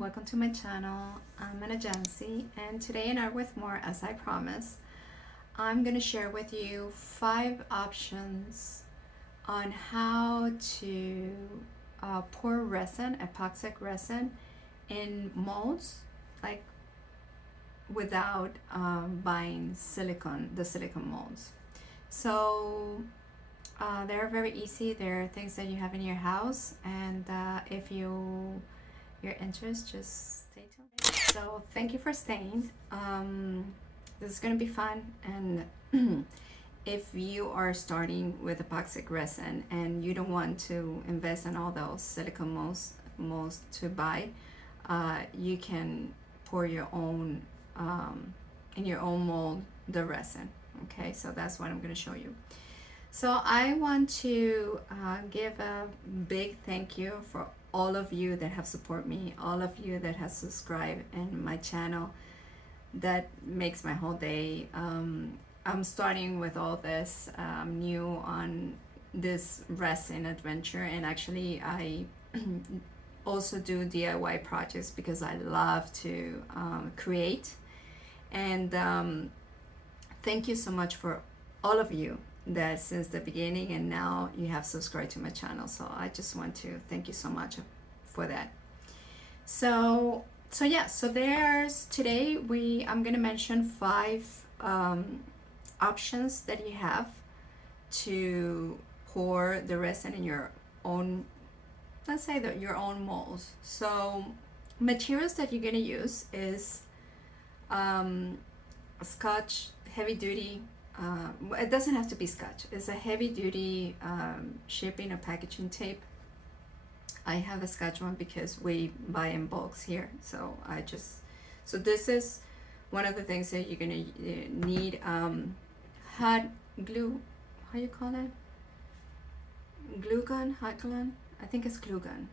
welcome to my channel. I'm Anayansi, and today in Art with More, as I promised, I'm going to share with you 5 options on how to pour resin, epoxy resin, in molds, like without buying the silicone molds. So they're very easy. They're things that you have in your house, and if your interest, just stay tuned. So thank you for staying. This is gonna be fun, and if you are starting with epoxy resin and you don't want to invest in all those silicone molds to buy, you can pour your own in your own mold the resin. Okay, so that's what I'm gonna show you. So I want to give a big thank you for all of you that have supported me, all of you that have subscribed in my channel. That makes my whole day. I'm starting with all this new on this resin adventure, and actually I also do DIY projects because I love to create. And thank you so much for all of you that since the beginning and now you have subscribed to my channel. So I just want to thank you so much for that. So yeah, so there's today I'm gonna mention 5 options that you have to pour the resin in your own, let's say that your own molds. So materials that you're gonna use is Scotch heavy duty. It doesn't have to be Scotch. It's a heavy duty shipping or packaging tape. I have a Scotch one because we buy in bulks here. So this is one of the things that you're gonna need. Hot glue, how you call it? Glue gun, hot glue? I think it's glue gun.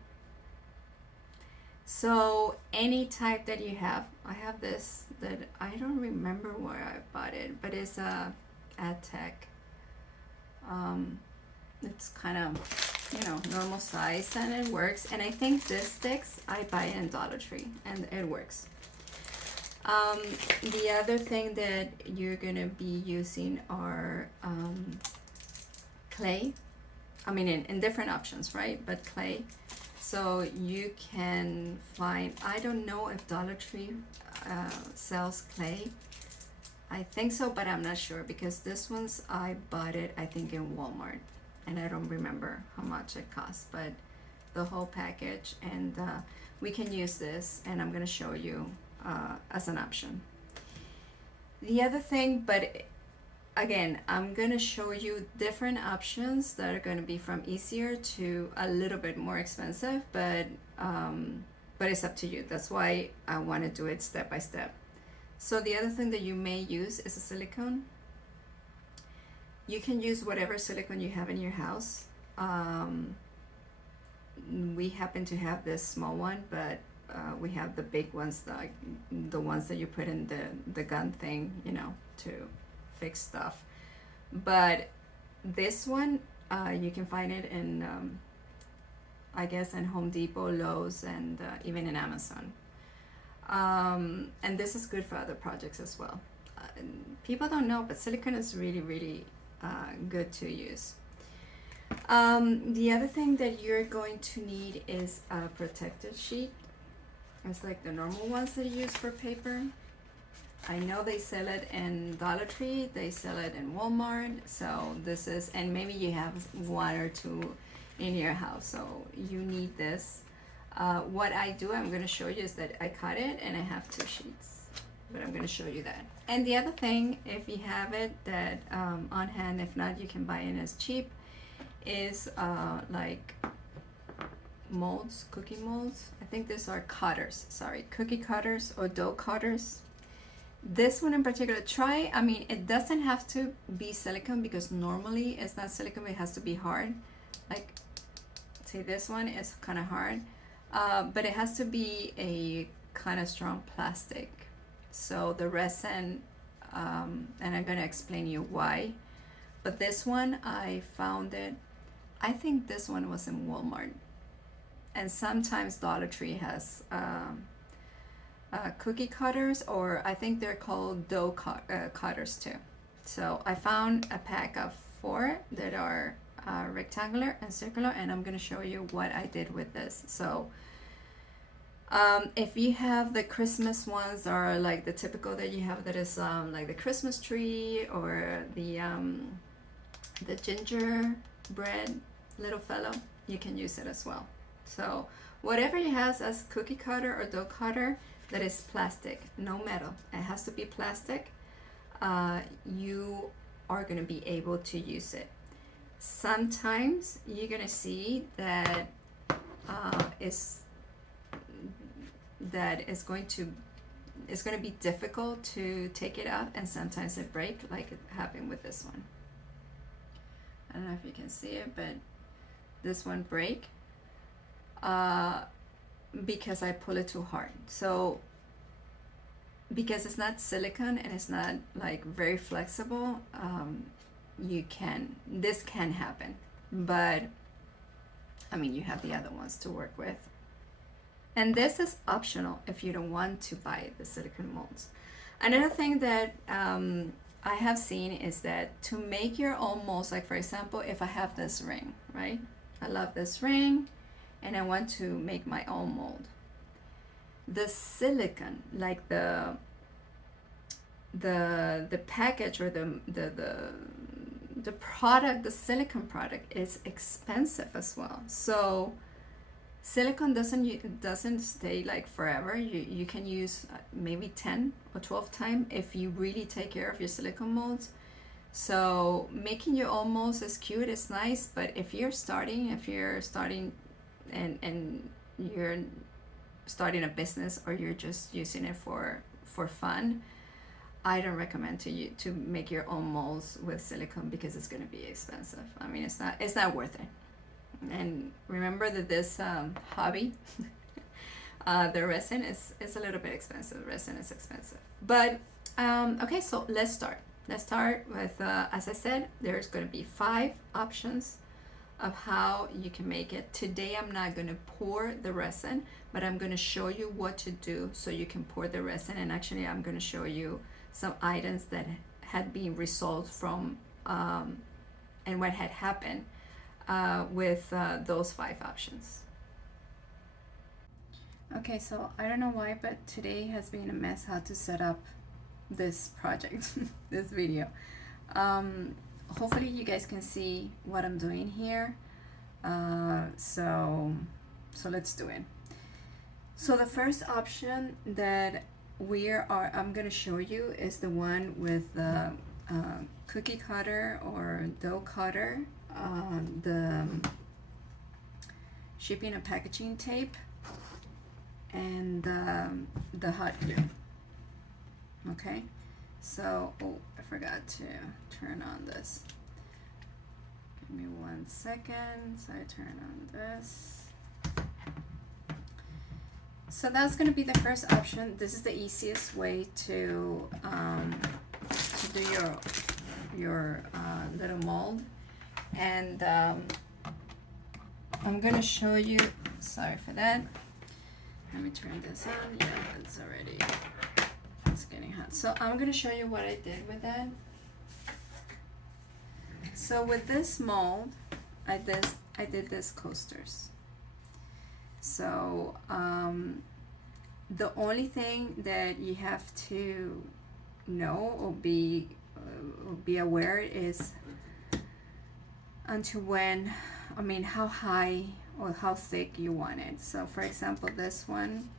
So any type that you have. I have this that I don't remember where I bought it, but it's a AdTech. It's kind of normal size, and it works. And I think this sticks. I buy it in Dollar Tree, and it works. The other thing that you're gonna be using are clay. I mean, in different options, right? But clay. So you can find, I don't know if Dollar Tree sells clay. I think so, but I'm not sure, because this one's, I bought it, I think, in Walmart, and I don't remember how much it cost, but the whole package, and we can use this, and I'm gonna show you as an option. The other thing, but again, I'm gonna show you different options that are gonna be from easier to a little bit more expensive, but it's up to you. That's why I want to do it step by step. So the other thing that you may use is a silicone. You can use whatever silicone you have in your house. We happen to have this small one, but we have the big ones, like the ones that you put in the gun thing, to fix stuff. But this one, you can find it in I guess in Home Depot, Lowe's, and even in Amazon. And this is good for other projects as well. People don't know, but silicone is really, really good to use. The other thing that you're going to need is a protective sheet. It's like the normal ones that you use for paper. I know they sell it in Dollar Tree, they sell it in Walmart. So this is, and maybe you have 1 or 2 in your house, so you need this. What I do, I'm going to show you, is that I cut it and I have 2 sheets, but I'm going to show you that. And the other thing, if you have it that on hand, if not, you can buy it as cheap, is like molds, cookie molds. I think these are cutters, sorry, cookie cutters or dough cutters. This one in particular, I mean, it doesn't have to be silicone, because normally it's not silicone, it has to be hard. Like, see, this one is kind of hard, but it has to be a kind of strong plastic. So the resin, and I'm going to explain you why, but this one, I found it, I think this one was in Walmart, and sometimes Dollar Tree has cookie cutters, or I think they're called dough cutters too. So I found a pack of 4 that are rectangular and circular, and I'm going to show you what I did with this. So if you have the Christmas ones, or like the typical that you have, that is like the Christmas tree, or the gingerbread little fellow, you can use it as well. So whatever you have as cookie cutter or dough cutter that is plastic, no metal, it has to be plastic, you are going to be able to use it. Sometimes you're going to see that it's going to be difficult to take it out, and sometimes it breaks, like it happened with this one. I don't know if you can see it, but this one break because I pull it too hard. So because it's not silicone and it's not like very flexible, this can happen. But I mean, you have the other ones to work with. And this is optional if you don't want to buy the silicone molds. Another thing that I have seen is that to make your own molds, like for example, if I have this ring, right? I love this ring and I want to make my own mold. The silicone, like the package, or the product, the silicone product, is expensive as well. So silicone doesn't stay like forever. You can use maybe 10 or 12 times if you really take care of your silicone molds. So making your own molds is cute, it's nice, but if you're starting and you're starting a business, or you're just using it for fun, I don't recommend to make your own molds with silicone, because it's going to be expensive. I mean, it's not worth it. And remember that this hobby, the resin is a little bit expensive. Resin is expensive. But okay, so let's start. Let's start with, as I said, there's going to be 5 options of how you can make it. Today I'm not going to pour the resin, but I'm going to show you what to do so you can pour the resin. And actually I'm going to show you some items that had been resolved from and what had happened with those 5 options. Okay, so I don't know why, but today has been a mess how to set up this project, this video. Hopefully you guys can see what I'm doing here. So let's do it. So the first option that I'm going to show you is the one with the cookie cutter or dough cutter, the shipping and packaging tape, and the hot glue. Okay, so I forgot to turn on this. Give me 1 second. So I turn on this. So that's going to be the first option. This is the easiest way to do your little mold. And I'm going to show you. Sorry for that. Let me turn this on. Yeah, it's getting hot. So I'm going to show you what I did with that. So with this mold, I did this coasters. So the only thing that you have to know or be aware is how high or how thick you want it. So for example, this one,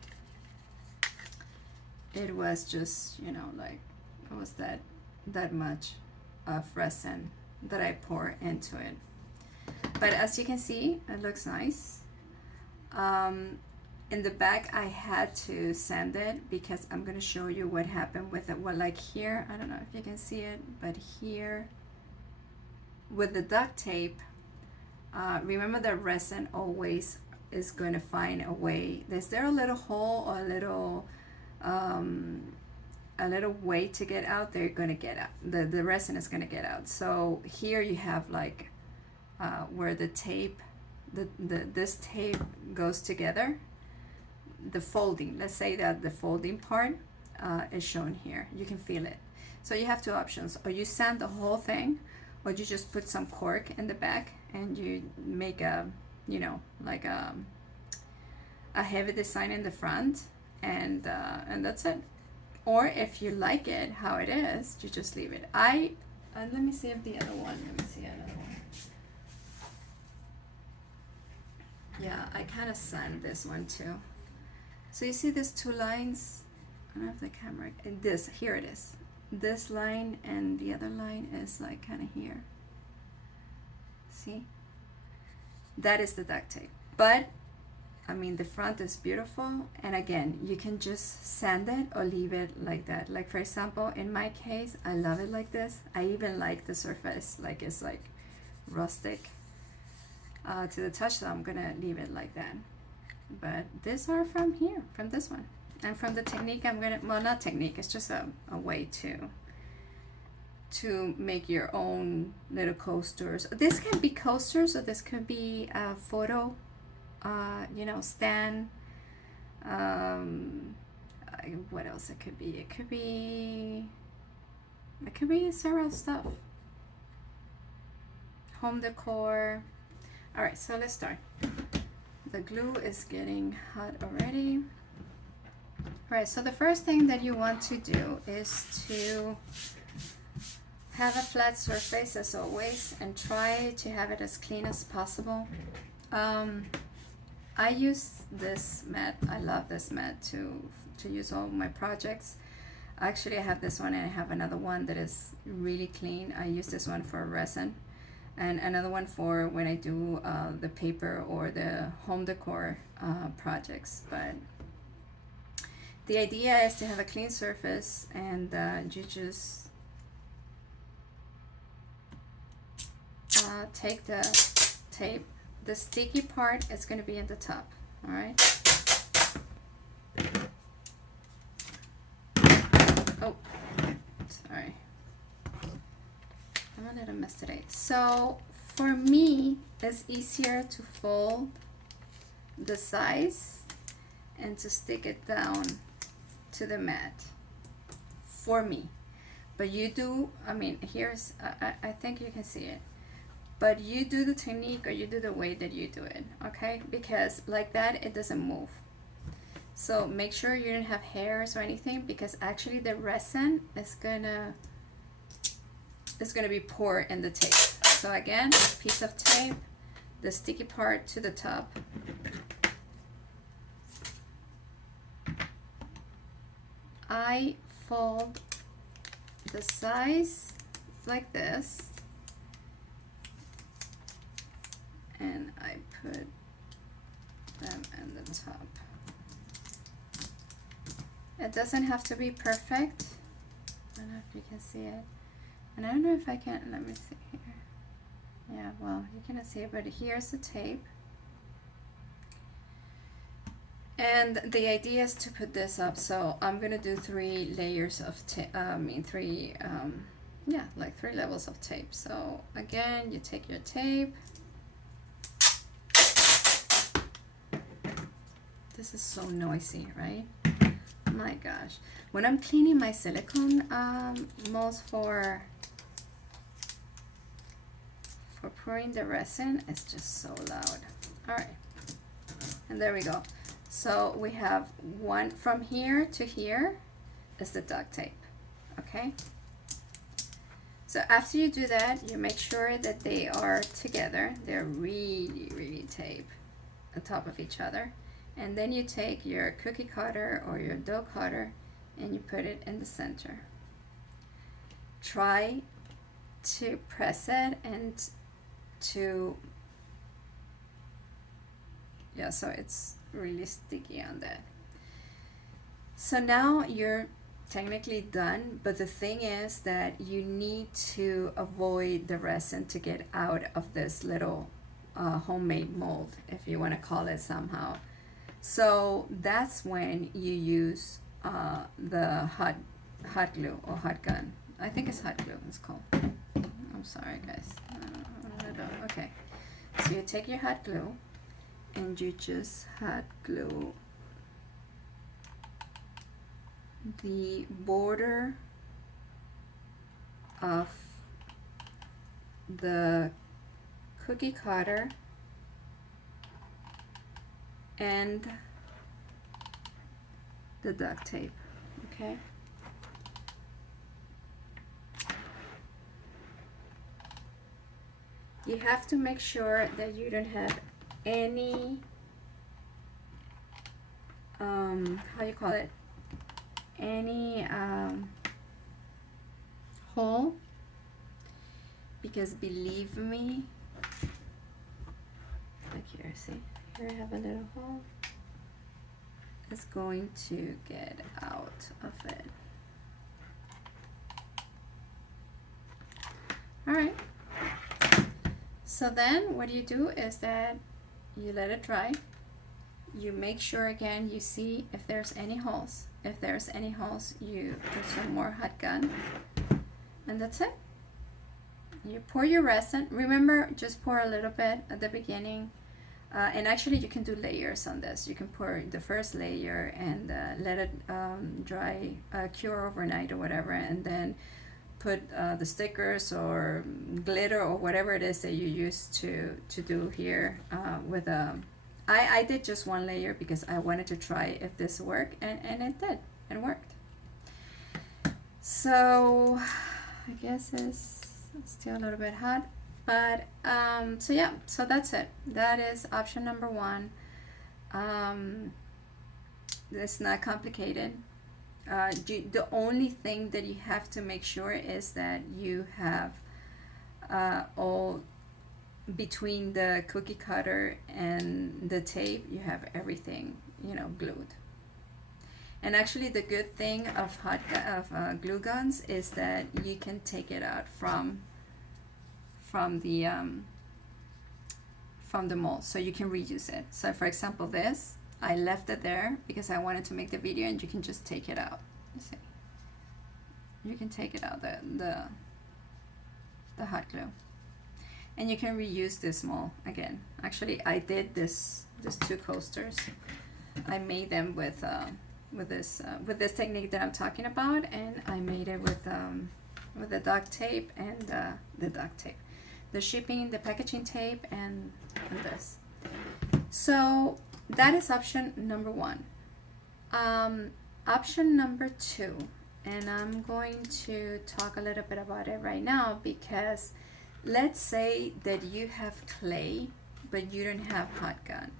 it was just, like it was that much of resin that I pour into it. But as you can see, it looks nice. In the back, I had to sand it because I'm going to show you what happened with it. Well, like here, I don't know if you can see it, but here with the duct tape, remember that resin always is going to find a way. Is there a little hole or a little way to get out? They're going to get out. The resin is going to get out. So here you have like where the tape, this tape goes together. the folding. Let's say that the folding part is shown here. You can feel it. So you have two options: or you sand the whole thing, or you just put some cork in the back and you make a, you know, like a heavy design in the front, and that's it. Or if you like it how it is, you just leave it. Let me see if the other one. Let me see another one. Yeah, I kind of sand this one too. So you see these two lines? I don't have the camera. And this, here it is. This line and the other line is like kind of here. See? That is the duct tape. But I mean, the front is beautiful, and again, you can just sand it or leave it like that. Like for example, in my case, I love it like this. I even like the surface, like it's like rustic to the touch, so I'm gonna leave it like that. But these are from here, from this one. And from the technique, I'm gonna, well, not technique, it's just a way to make your own little coasters. This can be coasters, or this could be a photo, you know, stand. What else it could be? It could be several stuff. Home decor. All right, so let's start. The glue is getting hot already. All right, so the first thing that you want to do is to have a flat surface as always, and try to have it as clean as possible. I use this mat. I love this mat to use all my projects. Actually, I have this one and I have another one that is really clean. I use this one for resin, and another one for when I do the paper or the home decor projects. But the idea is to have a clean surface, and you just take the tape. The sticky part is going to be in the top. All right. Oh, sorry. I'm a little mess today. So for me, it's easier to fold the size and to stick it down to the mat. For me. But you do, I mean, here's, I think you can see it. But you do the technique, or you do the way that you do it, okay? Because like that, it doesn't move. So make sure you don't have hairs or anything, because actually the resin is gonna be poured in the tape. So again, piece of tape, the sticky part to the top. I fold the size like this, and I put them in the top. It doesn't have to be perfect. I don't know if you can see it. And I don't know if I can, let me see here. Yeah, well, you cannot see it, but here's the tape. And the idea is to put this up. So I'm gonna do 3 layers of tape, three levels of tape. So again, you take your tape. This is so noisy, right? My gosh. When I'm cleaning my silicone molds for pouring the resin, it's just so loud. All right, and there we go. So we have one from here to here is the duct tape, okay? So after you do that, you make sure that they are together. They're really, really taped on top of each other. And then you take your cookie cutter or your dough cutter and you put it in the center. Try to press it and so it's really sticky on that. So now you're technically done, but the thing is that you need to avoid the resin to get out of this little homemade mold, if you want to call it somehow. So that's when you use the hot glue or hot gun. I think it's hot glue it's called. I'm sorry guys. Okay, so you take your hot glue and you just hot glue the border of the cookie cutter and the duct tape, okay? You have to make sure that you don't have any, how you call it, any hole, because believe me, like here, see, here I have a little hole, it's going to get out of it. All right. So then what you do is that you let it dry. You make sure again, you see if there's any holes. If there's any holes, you put some more hot gun, and that's it. You pour your resin. Remember, just pour a little bit at the beginning. And actually you can do layers on this. You can pour the first layer and let it dry, cure overnight or whatever, and then put the stickers or glitter or whatever it is that you use to do here with I did just one layer because I wanted to try if this worked, and it did. It worked. So I guess it's still a little bit hot, but so yeah, so that's it. That is option number one. It's not complicated. The only thing that you have to make sure is that you have all between the cookie cutter and the tape, you have everything, you know, glued. And actually the good thing of glue guns is that you can take it out from the mold, so you can reuse it. So for example, this, I left it there because I wanted to make the video, and you can just take it out. You see, you can take it out, the hot glue, and you can reuse this mold again. Actually, I did these two coasters. I made them with this technique that I'm talking about, and I made it with the duct tape and the duct tape, the shipping, the packaging tape, and this. So that is option number one. Option number two, and I'm going to talk a little bit about it right now, because let's say that you have clay but you don't have hot gun,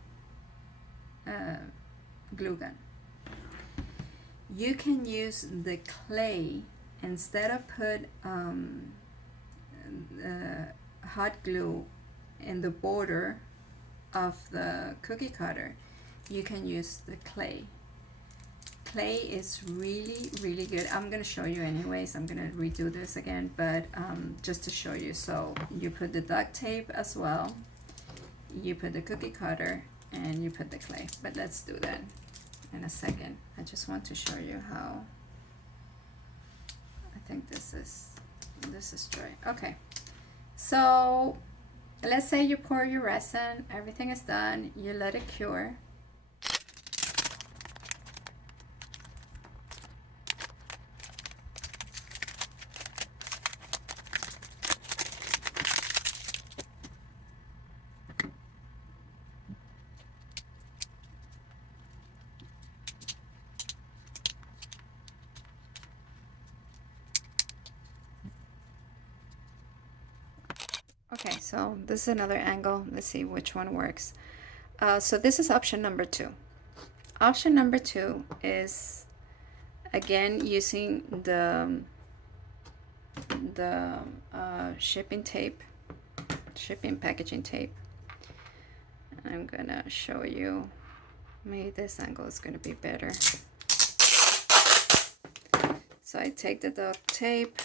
glue gun. You can use the clay instead of put hot glue in the border of the cookie cutter. You can use the clay. Clay is really, really good. I'm gonna show you anyways. I'm gonna redo this again, but just to show you. So you put the duct tape as well, you put the cookie cutter, and you put the clay. But let's do that in a second. I just want to show you how. I think this is dry. Okay, so let's say you pour your resin, everything is done, you let it cure. Okay, so this is another angle. Let's see which one works. So this is option number two. Option number two is again using the shipping tape, shipping packaging tape. I'm gonna show you. Maybe this angle is gonna be better. So I take the duct tape.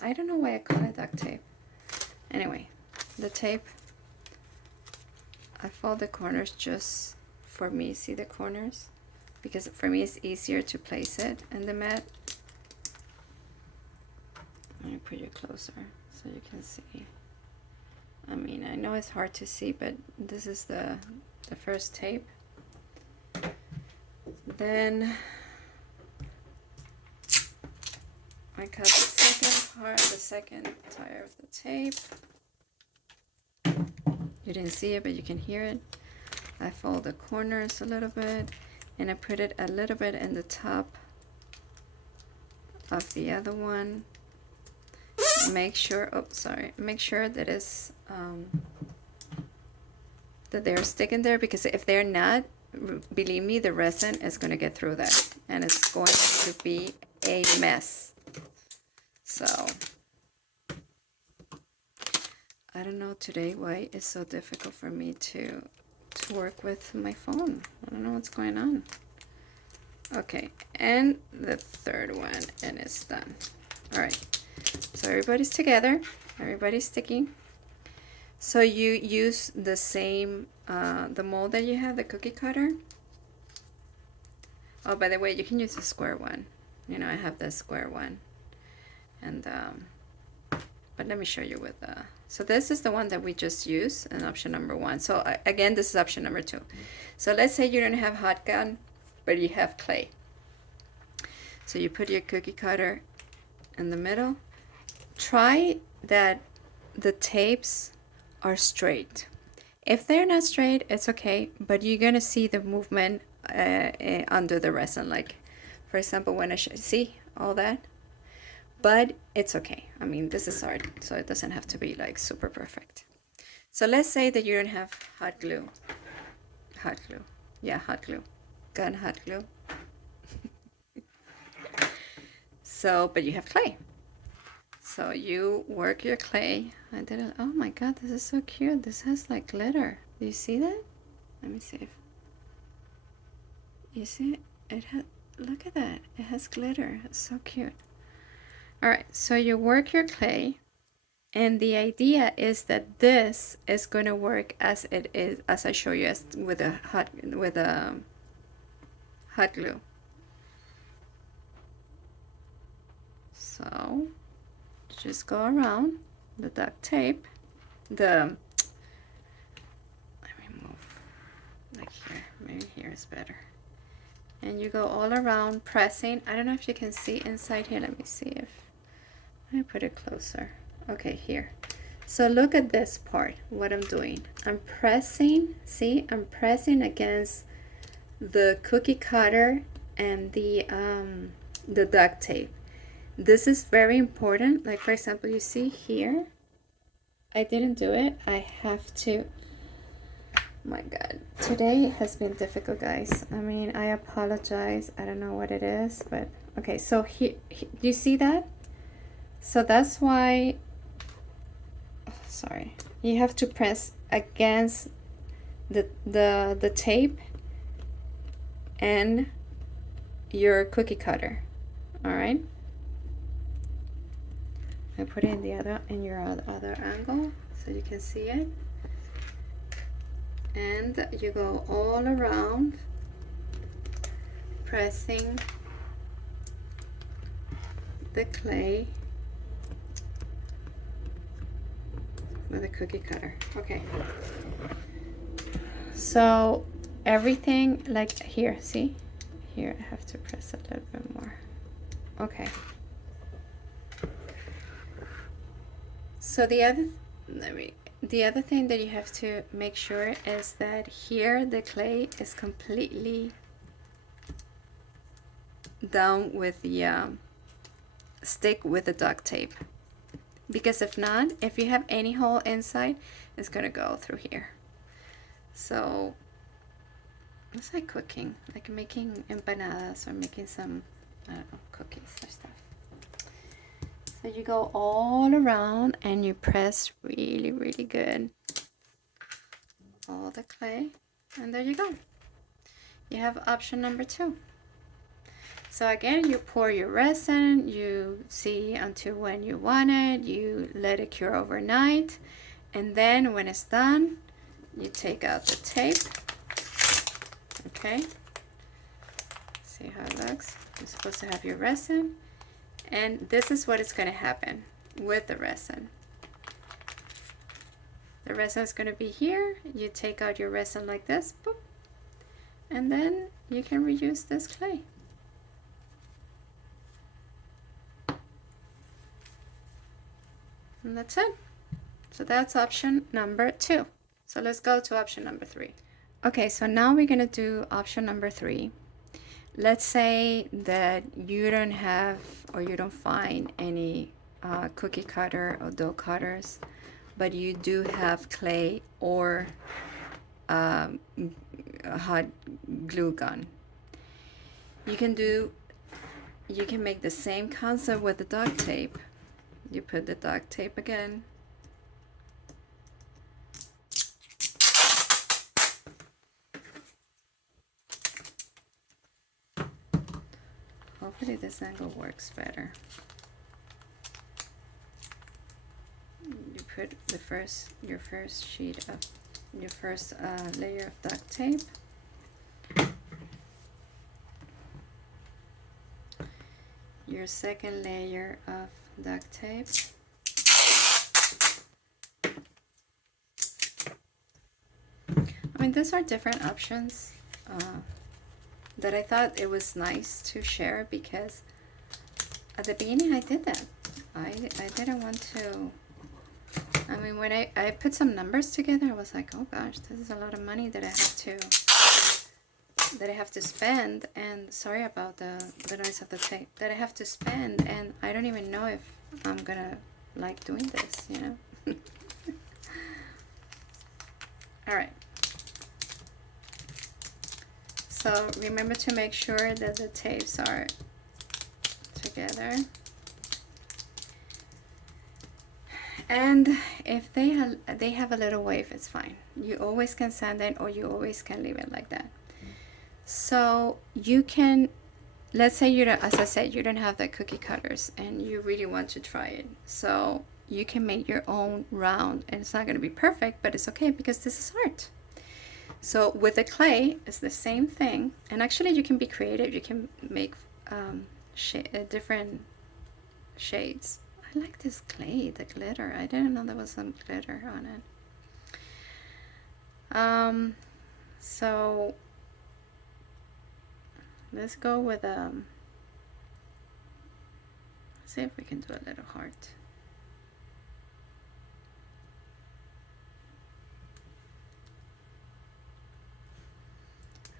I don't know why I call it duct tape. Anyway, the tape, I fold the corners just for me. See the corners? Because for me it's easier to place it in the mat. Let me put you closer so you can see. I mean, I know it's hard to see, but this is the first tape. Then I cut the second part, the second tire of the tape. You didn't see it, but you can hear it. I fold the corners a little bit, and I put it a little bit in the top of the other one. Make sure, oh sorry, make sure that it's that they're sticking there, because if they're not, believe me, the resin is going to get through that, and it's going to be a mess. So I don't know today why it's so difficult for me to work with my phone. I don't know what's going on. Okay, and the third one, and it's done. All right, so everybody's together, everybody's sticking. So you use the same the mold that you have, the cookie cutter. Oh, by the way, you can use a square one. You know, I have the square one, and but let me show you with the. So this is the one that we just used in option number 1. So again, this is option number 2. So let's say you don't have hot gun, but you have clay. So you put your cookie cutter in the middle. Try that the tapes are straight. If they're not straight, it's okay, but you're gonna see the movement under the resin. Like, for example, when I see all that. But it's okay. I mean, this is art, so it doesn't have to be like super perfect. So let's say that you don't have hot glue. Hot glue. Yeah, hot glue. Gun hot glue. So, but you have clay. So you work your clay. I did it. Oh my God, this is so cute. This has like glitter. Do you see that? Let me see if you see it. It has. Look at that. It has glitter. It's so cute. All right, so you work your clay, and the idea is that this is going to work as it is, as I show you, as with a hot glue. So just go around the duct tape. Let me move like here. Maybe here is better. And you go all around pressing. I don't know if you can see inside here. Let me see if I put it closer. Okay, here. So look at this part, what I'm doing. I'm pressing, see, I'm pressing against the cookie cutter and the duct tape. This is very important. Like, for example, you see here, I didn't do it. I have to, my God, today has been difficult, guys. I mean, I apologize. I don't know what it is, but okay, so here, do you see that? So that's why, oh, sorry, you have to press against the tape and your cookie cutter. All right. I put it in the your other angle so you can see it. And you go all around pressing the clay with a cookie cutter. Okay, so everything, like here, see here, I have to press a little bit more. Okay, so the other thing that you have to make sure is that here the clay is completely down with the stick with the duct tape, because if not, if you have any hole inside, it's gonna go through here. So it's like cooking, like making empanadas or making some, I don't know, cookies or stuff. So you go all around and you press really, really good all the clay, and there you go. You have option number 2. So again, you pour your resin, you see until when you want it, you let it cure overnight, and then when it's done, you take out the tape. Okay, see how it looks? You're supposed to have your resin, and this is what is going to happen with the resin. The resin is going to be here. You take out your resin like this, boop, and then you can reuse this clay. And that's it. So that's option number 2. So let's go to option number 3. Okay, so now we're gonna do option number 3. Let's say that you don't have or you don't find any cookie cutter or dough cutters, but you do have clay or a hot glue gun. You can make the same concept with the duct tape. You put the duct tape again. Hopefully this angle works better. You put your first layer of duct tape. Your second layer of duct tape. I mean, these are different options that I thought it was nice to share, because at the beginning I did that. I didn't want to. I mean, when I put some numbers together, I was like, oh gosh, this is a lot of money that I have to spend, and sorry about the noise of the tape, that I have to spend, and I don't even know if I'm gonna like doing this, you know. All right. So remember to make sure that the tapes are together. And if they have a little wave, it's fine. You always can sand it, or you always can leave it like that. So you can, let's say you don't, as I said, you don't have the cookie cutters and you really want to try it. So you can make your own round, and it's not going to be perfect, but it's okay because this is art. So with the clay, it's the same thing. And actually you can be creative. You can make different shades. I like this clay, the glitter. I didn't know there was some glitter on it. So let's go with see if we can do a little heart.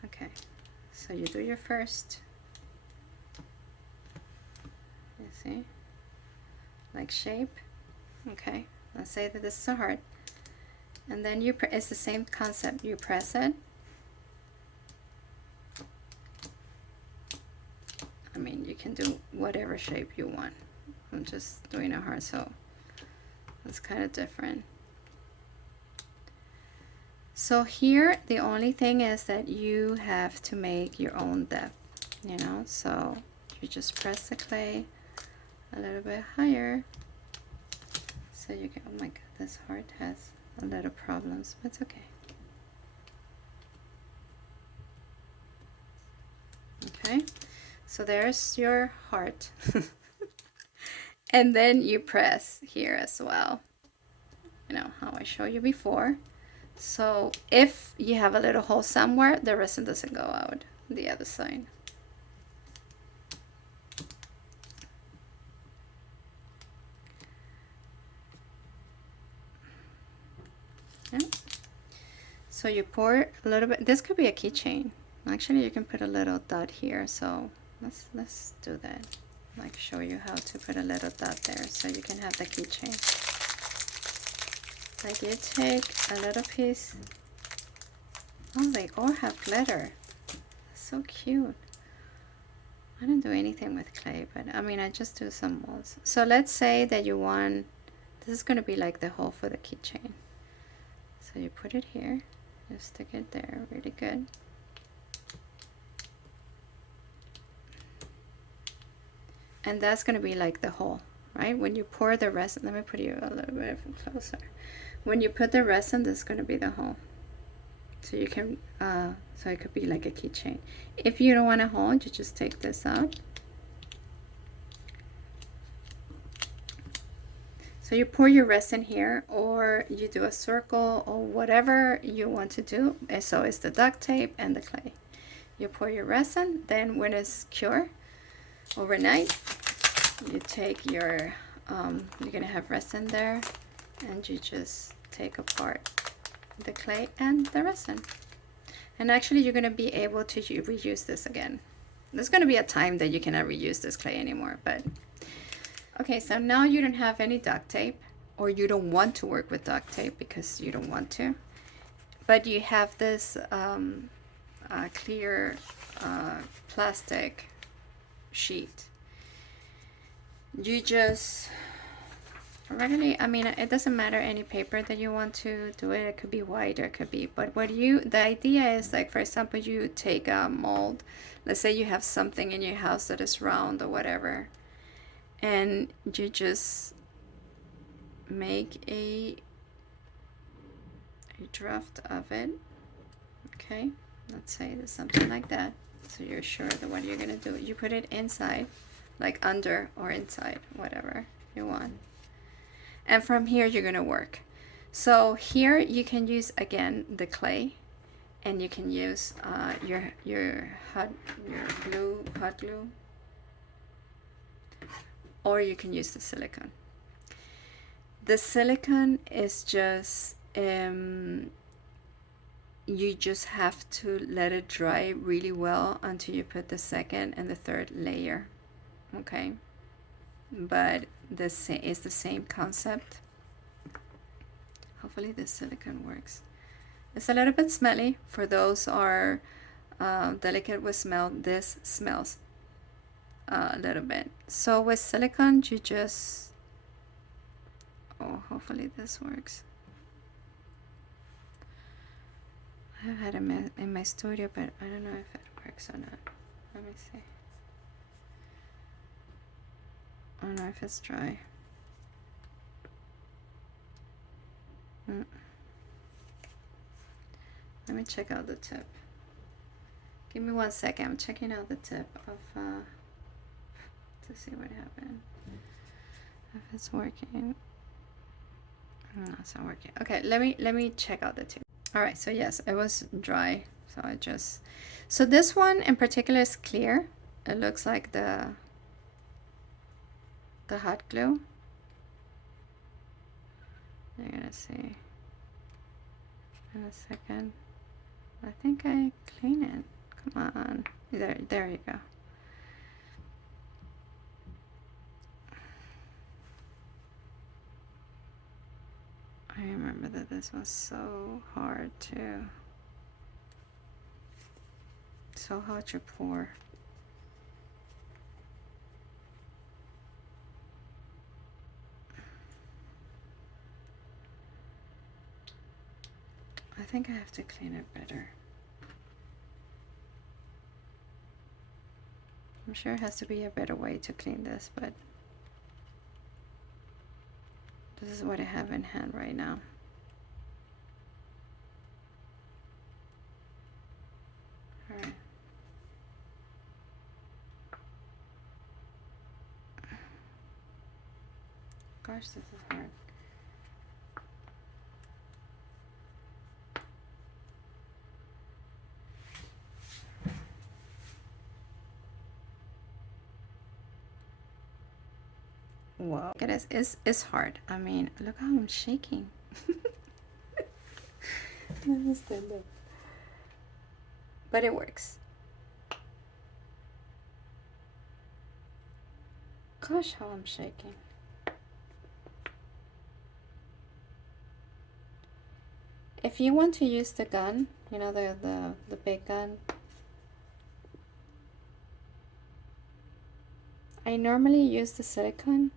Okay, so you do your first, you see, like shape. Okay, let's say that this is a heart, and then it's the same concept. You press it. I mean, you can do whatever shape you want. I'm just doing a heart, so it's kind of different. So here, the only thing is that you have to make your own depth, you know, so you just press the clay a little bit higher, so you can, oh my god, this heart has a lot of problems, but it's okay. Okay, so there's your heart. And then you press here as well, you know, how I showed you before. So if you have a little hole somewhere, the resin doesn't go out the other side. Yeah. So you pour a little bit. This could be a keychain. Actually, you can put a little dot here. So let's do that. Like show you how to put a little dot there, so you can have the keychain. Like you take a little piece. Oh, they all have glitter. So cute. I don't do anything with clay, but I mean, I just do some molds. So let's say that you want, this is going to be like the hole for the keychain. So you put it here, you stick it there really good. And that's going to be like the hole, right? When you pour the resin, let me put you a little bit closer. When you put the resin, this is going to be the hole. So you can, so it could be like a keychain. If you don't want a hole, you just take this out. So you pour your resin here, or you do a circle, or whatever you want to do. And so it's the duct tape and the clay. You pour your resin, then when it's cured overnight, you take your you're gonna have resin there, and you just take apart the clay and the resin. And actually you're gonna be able to reuse this again. There's gonna be a time that you cannot reuse this clay anymore, but okay, so now you don't have any duct tape, or you don't want to work with duct tape because you don't want to, but you have this clear plastic sheet. You just regularly, I mean, it doesn't matter any paper that you want to do it. It could be white or it could be, but the idea is, like, for example, you take a mold. Let's say you have something in your house that is round or whatever, and you just make a draft of it. Okay, let's say there's something like that, so you're sure that what you're gonna do, you put it inside, like under or inside, whatever you want, and from here you're gonna work. So here you can use again the clay, and you can use your hot glue, or you can use the silicone. The silicone is just you just have to let it dry really well until you put the second and the third layer. Okay, but this is the same concept. Hopefully this silicone works. It's a little bit smelly. For those who are delicate with smell, this smells a little bit. So with silicone, you just, oh, hopefully this works. I've had it in my studio, but I don't know if it works or not. Let me see. I don't know if it's dry. Let me check out the tip. Give me 1 second. I'm checking out the tip of to see what happened. If it's working. No, it's not working. Okay, let me check out the tip. All right, so yes, it was dry. So I just, so this one in particular is clear. It looks like the hot glue. You're gonna see in a second. I think I clean it. Come on, there you go. I remember that this was so hard to pour. I think I have to clean it better. I'm sure it has to be a better way to clean this, but this is what I have in hand right now. All right. Gosh, this is hard. Whoa, it is, it's hard. I mean, look how I'm shaking. Let me stand up. But it works. Gosh, how I'm shaking. If you want to use the gun, you know, the big gun, I normally use the silicone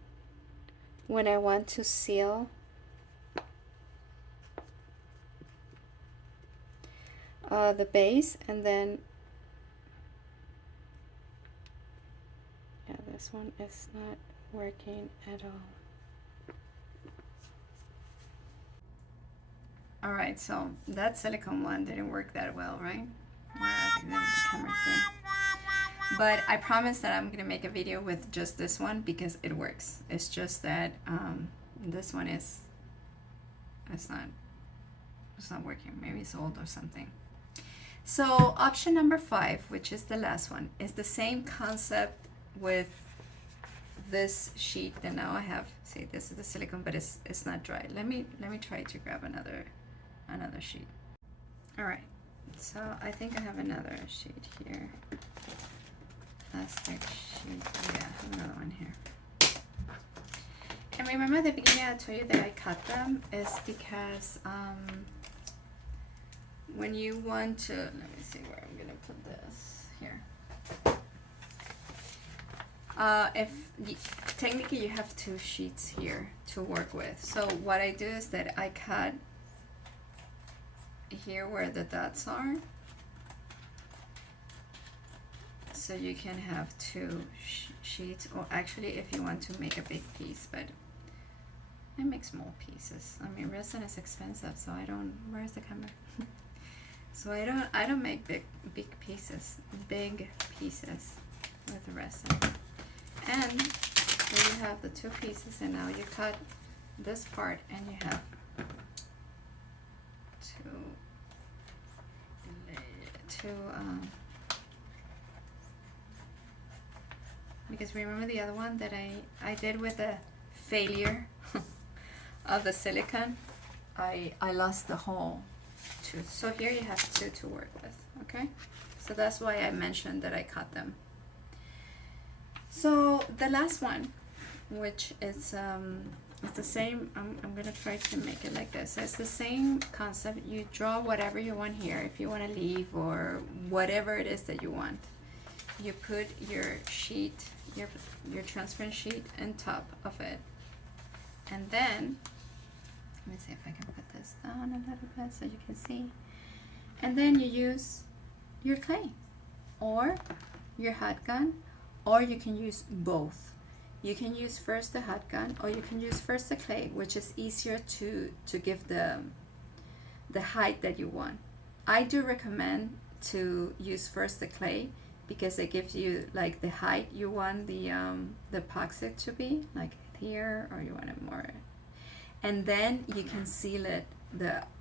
when I want to seal the base, and then yeah, this one is not working at all. All right, so that silicone one didn't work that well, right? Where are the cameras there? But I promise that I'm gonna make a video with just this one because it works. It's just that this one it's not working. Maybe it's old or something. So option number 5, which is the last one, is the same concept with this sheet that now I have. See, this is the silicone, but it's not dry. Let me try to grab another sheet. All right, so I think I have another sheet here. Plastic sheet. Yeah, I have another one here. And remember at the beginning I told you that I cut them is because when you want to, let me see where I'm gonna put this here. Technically you have two sheets here to work with. So what I do is that I cut here where the dots are, so you can have two sheets, or actually if you want to make a big piece, but I make small pieces. I mean, resin is expensive, so I don't, where's the camera? So I don't make big pieces with resin. And here you have the two pieces, and now you cut this part and you have because remember the other one that I did with the failure of the silicone, I lost the whole tooth. So here you have two to work with, okay? So that's why I mentioned that I cut them. So the last one, which is it's the same, I'm gonna try to make it like this. It's the same concept. You draw whatever you want here. If you want to leave or whatever it is that you want, you put your sheet, your transparent sheet on top of it, and then let me see if I can put this down a little bit so you can see. And then you use your clay or your hot gun, or you can use both. You can use first the hot gun, or you can use first the clay, which is easier to give the height that you want. I do recommend to use first the clay because it gives you like the height you want the epoxy to be, like here, or you want it more. And then you can seal it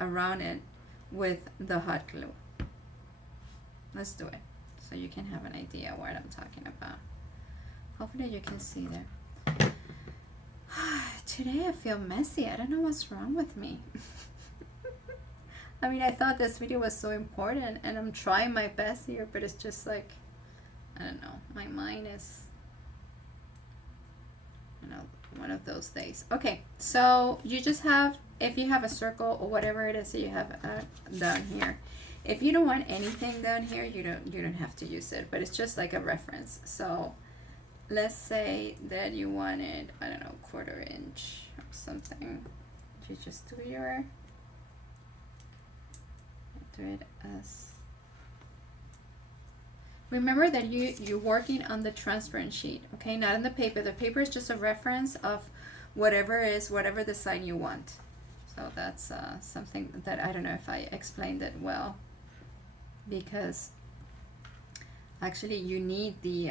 around it with the hot glue. Let's do it so you can have an idea what I'm talking about. Hopefully you can see there. Today I feel messy. I don't know what's wrong with me. I mean, I thought this video was so important and I'm trying my best here, but it's just like, I don't know, my mind is, you know, one of those days. Okay, so you just have, if you have a circle or whatever it is that you have down here, if you don't want anything down here, you don't have to use it, but it's just like a reference. So let's say that you wanted, I don't know, 1/4 inch or something. You just do it as, remember that you're working on the transparent sheet, okay, not on the paper. The paper is just a reference of whatever design you want. So that's something that I don't know if I explained it well, because actually you need the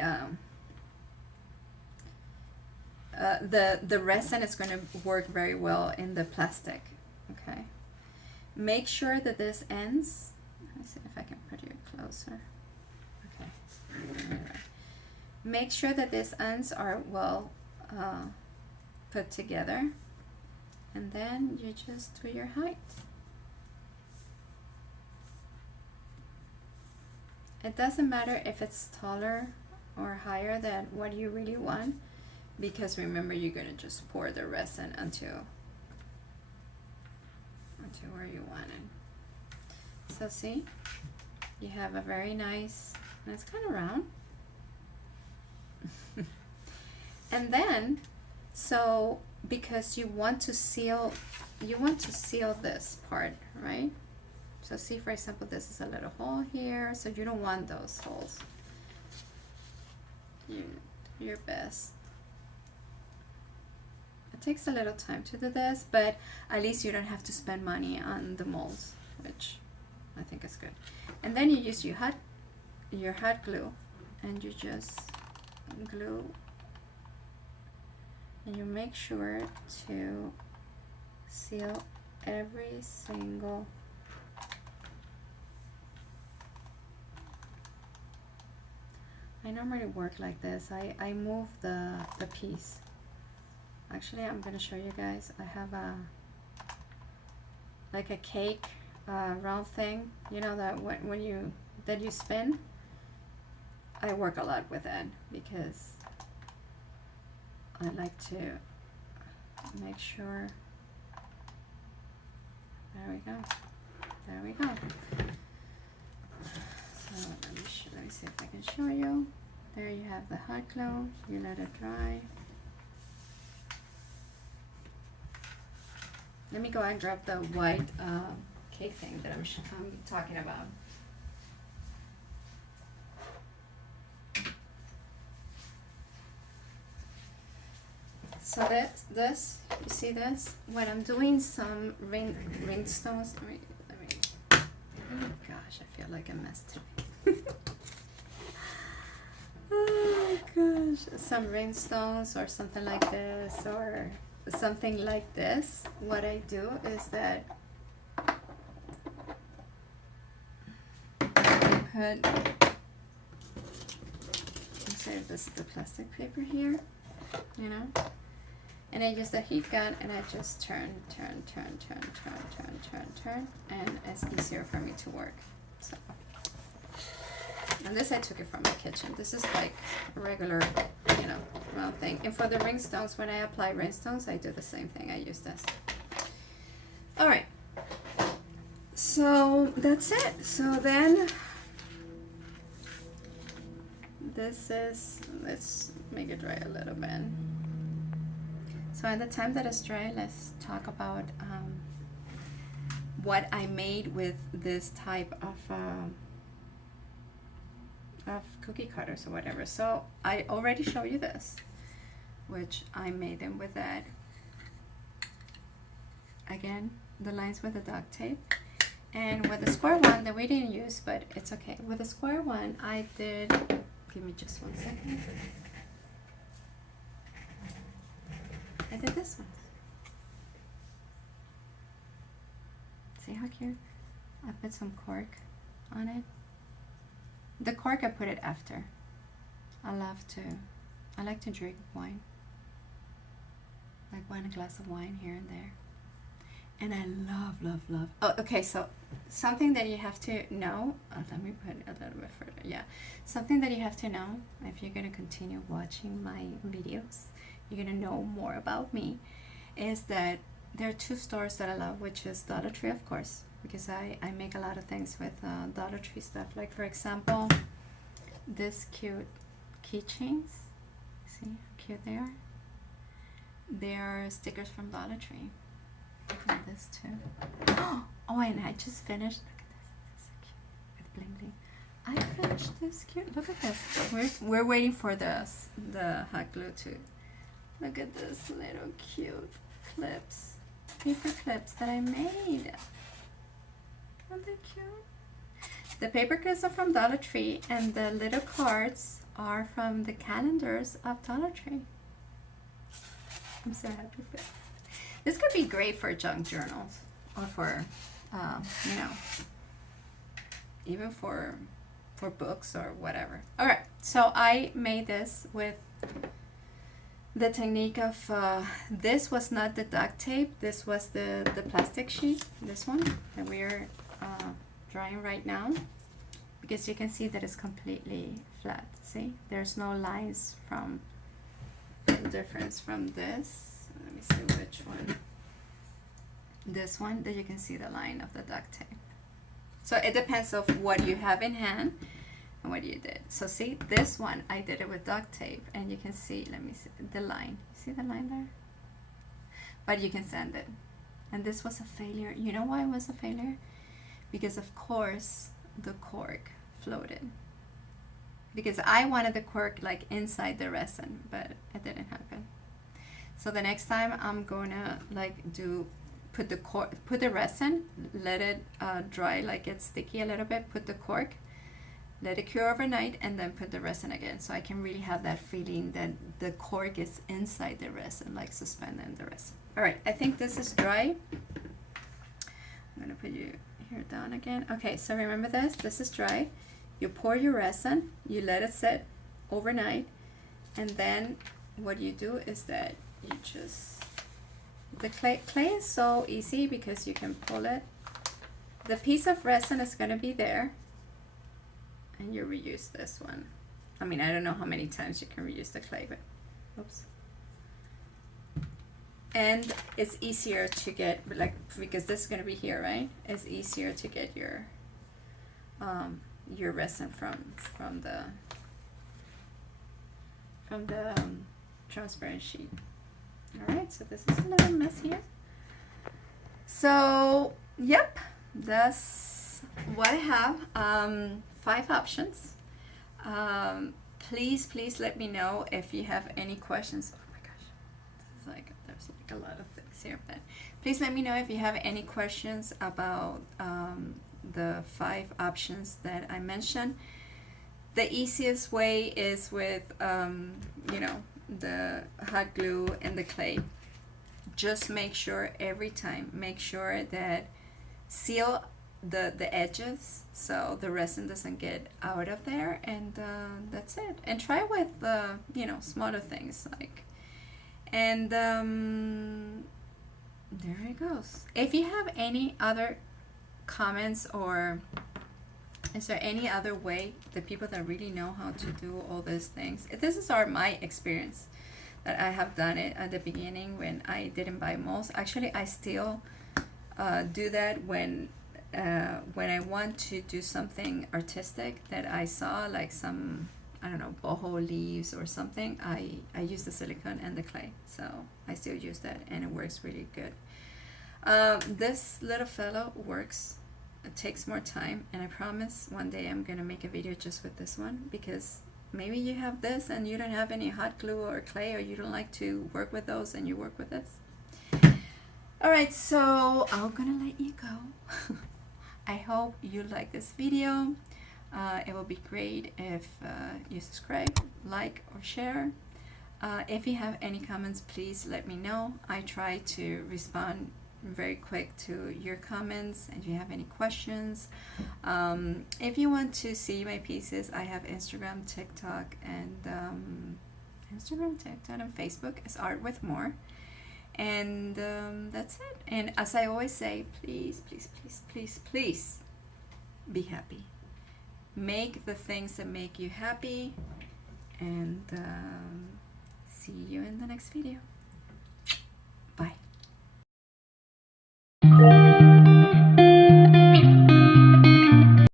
resin is going to work very well in the plastic. Okay, make sure that this ends, let me see if I can put you closer. Okay, make sure that these ends are well put together, and then you just do your height. It doesn't matter if it's taller or higher than what you really want, because remember, you're going to just pour the resin until where you want it. So see, you have a very nice, and it's kind of round. And then, so because you want to seal this part, right? So see, for example, this is a little hole here, so you don't want those holes. You do your best. It takes a little time to do this, but at least you don't have to spend money on the molds, which I think is good. And then you use your hot glue, and you just glue, and you make sure to seal every single I normally work like this. I move the piece. Actually, I'm gonna show you guys. I have a like a cake round thing, you know, that when you spin. I work a lot with it because I like to make sure. There we go. There we go. So let me see if I can show you. There you have the hot glue. You let it dry. Let me go and grab the white cake thing that I'm talking about. So this, you see this? When I'm doing some ringstones, oh gosh, I feel like a mess today. Oh gosh, some ringstones or something like this, or something like this. What I do is that I put, let's say this is the plastic paper here, you know, and I use the heat gun and I just turn, and it's easier for me to work. So, and this I took it from my kitchen. This is like a regular, you know, round thing. And for the ringstones, when I apply ringstones, I do the same thing. I use this. All right. So that's it. So then this is, let's make it dry a little bit. So at the time that it's dry, let's talk about what I made with this type of cookie cutters or whatever. So I already showed you this, which I made them with that. Again, the lines with the duct tape. And with the square one that we didn't use, but it's okay. With the square one, I did, give me just 1 second. I did this one. See how cute? I put some cork on it. The cork I put it after. I like to drink wine. Like a glass of wine here and there. And I love. Oh, okay, so something that you have to know, let me put it a little bit further, yeah. Something that you have to know, if you're gonna continue watching my videos, you're gonna know more about me, is that there are two stores that I love, which is Dollar Tree, of course, because I make a lot of things with Dollar Tree stuff. Like, for example, this cute keychains. See how cute they are? They are stickers from Dollar Tree. Look at this too. Oh, and I just finished. Look at this. This is so cute with bling bling. I finished this cute. Look at this. We're waiting for the hot glue to. Look at this little cute clips, paper clips that I made. Aren't they cute? The paper clips are from Dollar Tree, and the little cards are from the calendars of Dollar Tree. I'm so happy for it. This could be great for junk journals, or for, you know, even for books or whatever. All right, so I made this with the technique of, this was not the duct tape, this was the plastic sheet, this one that we're drying right now, because you can see that it's completely flat. See, there's no lines from the difference from this. Let me see which one. This one, that you can see the line of the duct tape. So it depends of what you have in hand and what you did. So see, this one I did it with duct tape, and you can see, let me see the line. See the line there? But you can sand it. And this was a failure. You know why it was a failure? Because of course the cork floated. Because I wanted the cork like inside the resin, but it didn't happen. So the next time I'm gonna like put the resin, let it dry, like it's sticky a little bit, put the cork, let it cure overnight, and then put the resin again, so I can really have that feeling that the cork is inside the resin, like suspended in the resin. All right, I think this is dry. I'm gonna put you here down again. Okay, so remember this is dry. You pour your resin, you let it sit, overnight, and then what you do is that you just, the clay is so easy because you can pull it. The piece of resin is going to be there, and you reuse this one. I mean, I don't know how many times you can reuse the clay, but oops. And it's easier to get, like, because this is going to be here, right? It's easier to get your resin from the transparent sheet. All right, so this is a little mess here. So yep, that's what I have. 5 options. Please let me know if you have any questions. Oh my gosh, this is like, there's like a lot of things here, but please let me know if you have any questions about the 5 options that I mentioned. The easiest way is with you know, the hot glue and the clay. Just make sure every time, make sure that seal the edges so the resin doesn't get out of there, and that's it. And try with you know, smaller things, like, and there it goes. If you have any other comments, or is there any other way, the people that really know how to do all these things, this is my experience, that I have done it at the beginning when I didn't buy molds. Actually, I still do that when I want to do something artistic that I saw, like some, I don't know, boho leaves or something. I use the silicone and the clay, so I still use that, and it works really good. This little fellow works. It takes more time, and I promise one day I'm gonna make a video just with this one, because maybe you have this and you don't have any hot glue or clay, or you don't like to work with those and you work with this. All right, so I'm gonna let you go. I hope you like this video. It will be great if you subscribe, like, or share. If you have any comments, please let me know. I try to respond very quick to your comments, and if you have any questions. If you want to see my pieces, I have Instagram, TikTok, and Facebook as ArtWithMore. And that's it. And as I always say, please be happy. Make the things that make you happy, and see you in the next video.